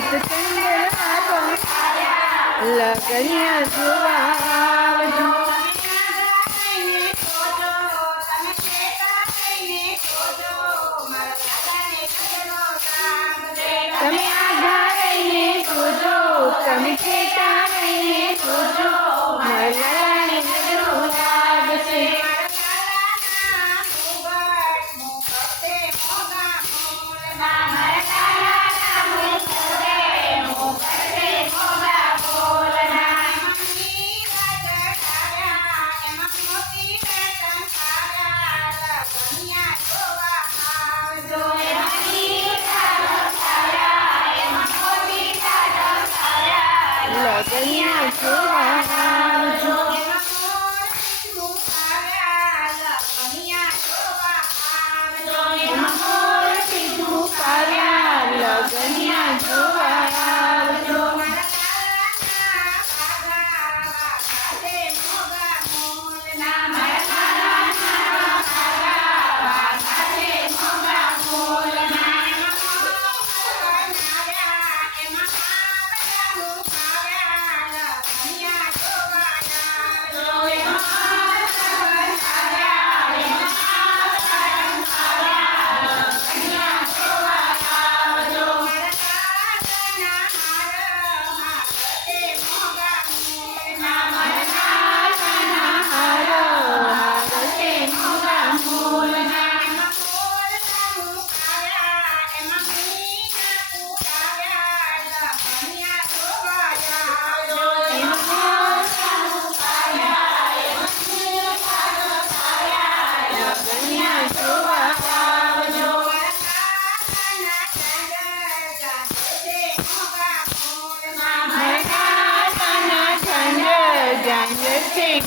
તો ચંદ્ર લગનિયા જોવા આવજો. તમે આઘા રહીને જોજો, તમે ઠેકા રહીને જોજો, મારા નજરો લાગશે. લગનિયા જોવા આવજો. એમાં મોરથી ધુકાવ્યા લગનિયા જોવા આવજો.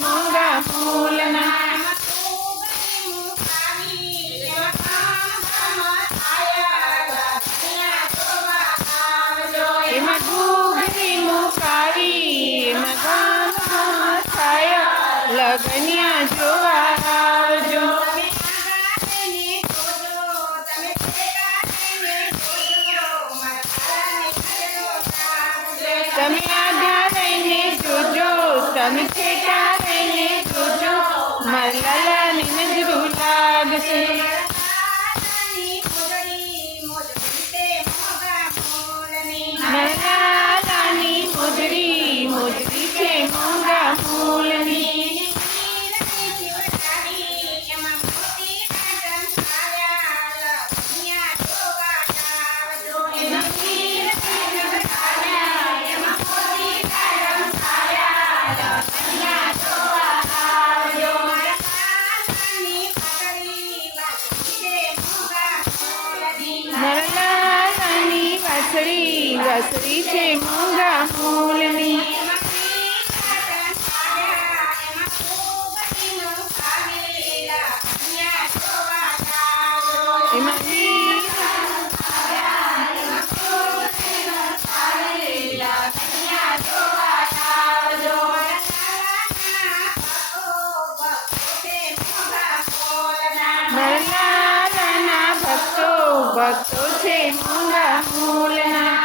મોંઘા ફૂલના એમાં ઘૂઘરી મુકાવી, એમાં ગામ થાય લગનિયા જોવા આવજો. તમે આઘા રહીને જોજો, તમે ઠેકા રહીને જોજો, મારા લાલાની નજરો લાગશે. મારા લાલાની મોજડી મોજડી છે મોંઘા ફૂલની. મારા લાલાની વાસળી વાસળી છે મોંઘા ફૂલની. એમાં ભક્તો છે મોંઘા ફૂલના.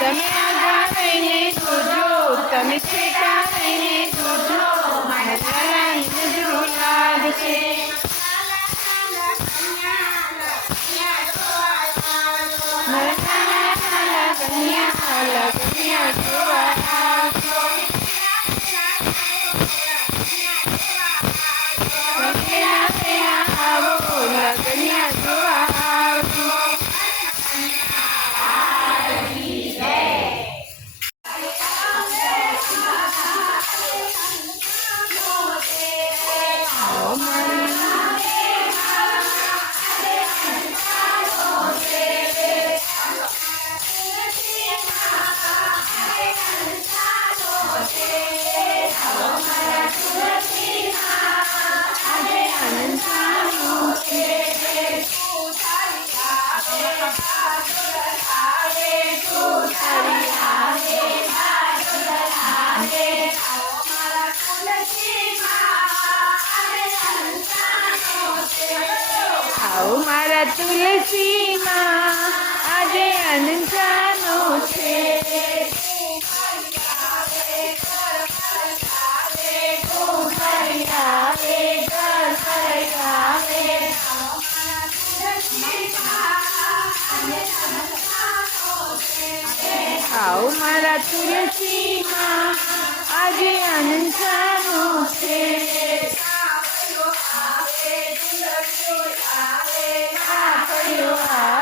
તમે આઘા રહીને જોજો, તમે ઠેકા રહીને જોજો, મારા લાલાની નજરો લાગશે. મારા લાલા કન્યા લગનિયા જોવા આવજો. આવો લગનિયા જોવા આવજો. તુલસીમાં આજે અનંતાનો છે. આવો મારા તુલસીમાં આજે અનંતાનો છે. આ